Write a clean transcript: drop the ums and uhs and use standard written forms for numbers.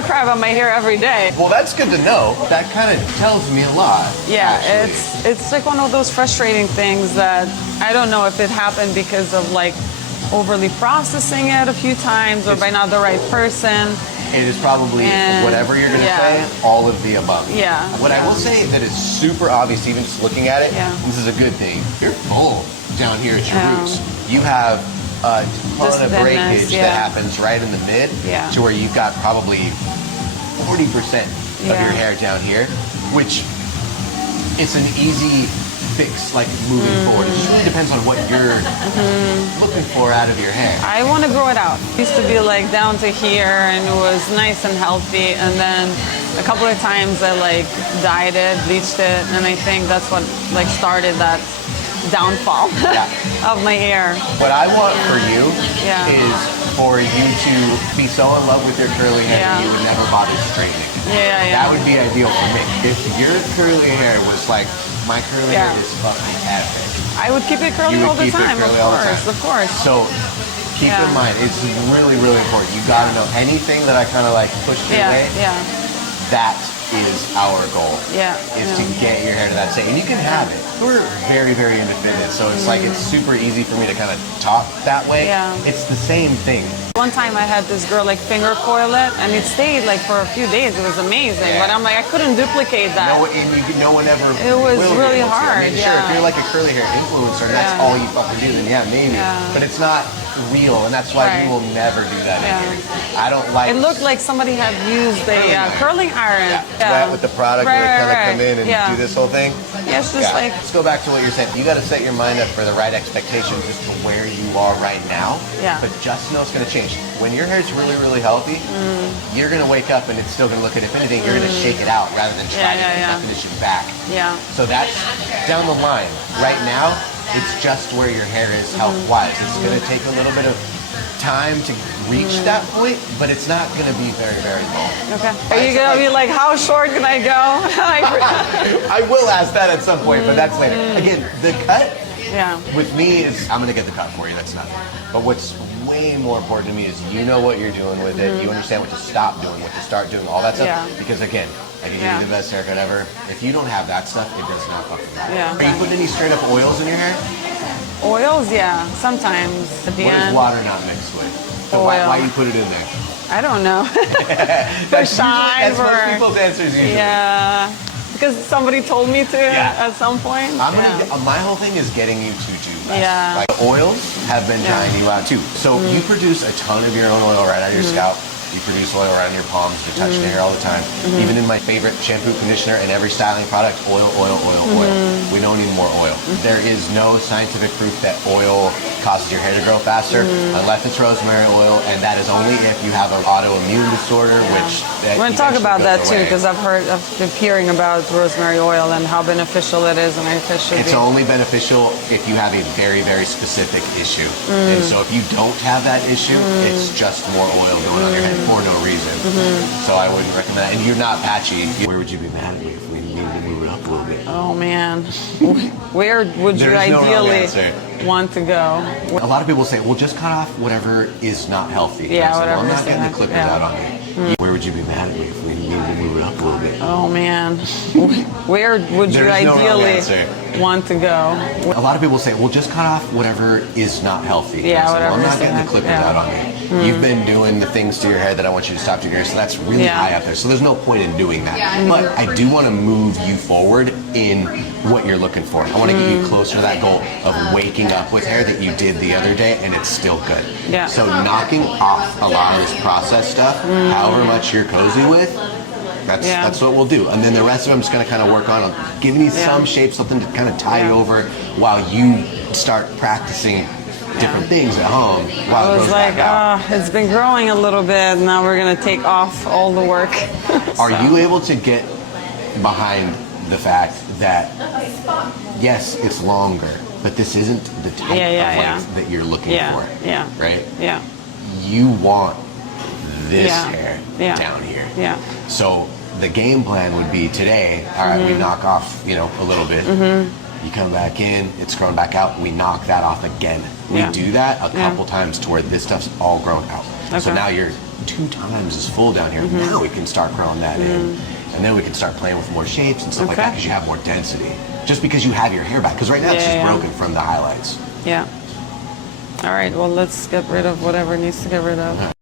to cry about my hair every day. Well, that's good to know. That kind of tells me a lot. Yeah, actually. it's like one of those frustrating things that I don't know if it happened because of like overly processing it a few times or by not the right person. It is probably whatever you're going to say, all of the above. Yeah. What I will say that is super obvious, even just looking at it, this is a good thing. You're full down here at your roots. You have a ton of breakage that happens right in the mid to where you've got probably 40% of your hair down here, which it's an easy fix, like moving forward. It just really depends on what you're looking for out of your hair. I want to grow it out. It used to be like down to here and it was nice and healthy, and then a couple of times I like dyed it, bleached it, and I think that's what like started that downfall of my hair. What I want for you is for you to be so in love with your curly hair that you would never bother straightening. That would be ideal for me. If your curly hair was like, my curly hair is fucking epic, I would keep it curly all the time, of course. So keep in mind, it's really, really important. You gotta know anything that I kind of like pushed your way. That is our goal. Is to get your hair to that state, and you can have it. We're very, very into fitness, so it's like it's super easy for me to kind of talk that way. It's the same thing. One time I had this girl like finger coil it, and it stayed like for a few days. It was amazing, but I'm like I couldn't duplicate that. No one ever. It was really hard. I mean, sure, if you're like a curly hair influencer and that's all you fucking do, then maybe. But it's not real, and that's why we will never do that in here. I don't like. It looked like somebody had used a curling iron. With the product where they kind of come in and do this whole thing. It's just like. Let's go back to what you're saying. You got to set your mind up for the right expectations as to where you are right now. But just know it's going to change. When your hair's really, really healthy, you're going to wake up and it's still going to look at, if anything, you're going to shake it out rather than try to get definition back. So that's down the line. Right now, it's just where your hair is health-wise. It's going to take a little bit of time to reach that point, but it's not going to be very, very long. Are you going to be like, how short can I go? I will ask that at some point, but that's later. Again, the cut with me is, I'm going to get the cut for you, that's nothing. But what's way more important to me is you know what you're doing with it, you understand what to stop doing, what to start doing, all that stuff. Because again, I can give you the best haircut ever. If you don't have that stuff, it does not fucking matter. Are you putting any straight up oils in your hair? Oils, sometimes. At the end. What is water not mixed with? So why you put it in there? I don't know. That's most people's answers usually. Because somebody told me to at some point. My whole thing is getting you to do less. Like oils have been drying you out too. So you produce a ton of your own oil right out of your scalp. You produce oil around your palms to touch the hair all the time. Even in my favorite shampoo, conditioner, and every styling product, oil, oil, oil, oil. We don't need more oil. There is no scientific proof that oil causes your hair to grow faster, unless it's rosemary oil, and that is only if you have an autoimmune disorder, which we're going to talk about that too, because I've been hearing about rosemary oil and how beneficial it is, and I think it should be. It's only beneficial if you have a very, very specific issue. And so if you don't have that issue, it's just more oil going on your head for no reason. So I wouldn't recommend that. And you're not patchy. Where would you be mad at me if we needed to move it up a little bit? Oh man. Where would you ideally want to go? A lot of people say, well, just cut off whatever is not healthy. Whatever. I'm not getting the clippers out on you. Where would you be mad at me if we needed to move it up a little bit? Oh man. Where would you ideally want to go? A lot of people say, well, just cut off whatever is not healthy. Whatever. I'm not getting the clippers out on you. You've been doing the things to your hair that I want you to stop to your hair, so that's really high up there. So there's no point in doing that. But I do want to move you forward in what you're looking for. I want to get you closer to that goal of waking up with hair that you did the other day and it's still good. So knocking off a lot of this processed stuff, however much you're cozy with, that's what we'll do. And then the rest of them just going to kind of work on giving you some shape, something to kind of tie you over while you start practicing different things at home while it goes back out. It's been growing a little bit. Now we're going to take off all the work. Are you able to get behind the fact that, yes, it's longer, but this isn't the type of length that you're looking for? Right? You want this hair down here. So the game plan would be today, all right, we knock off, a little bit. You come back in, it's grown back out, we knock that off again. We do that a couple times to where this stuff's all grown out. So now you're 2 times as full down here. Now we can start curling that in. And then we can start playing with more shapes and stuff like that because you have more density. Just because you have your hair back. Because right now it's just broken from the highlights. Yeah. All right, well, let's get rid of whatever needs to get rid of.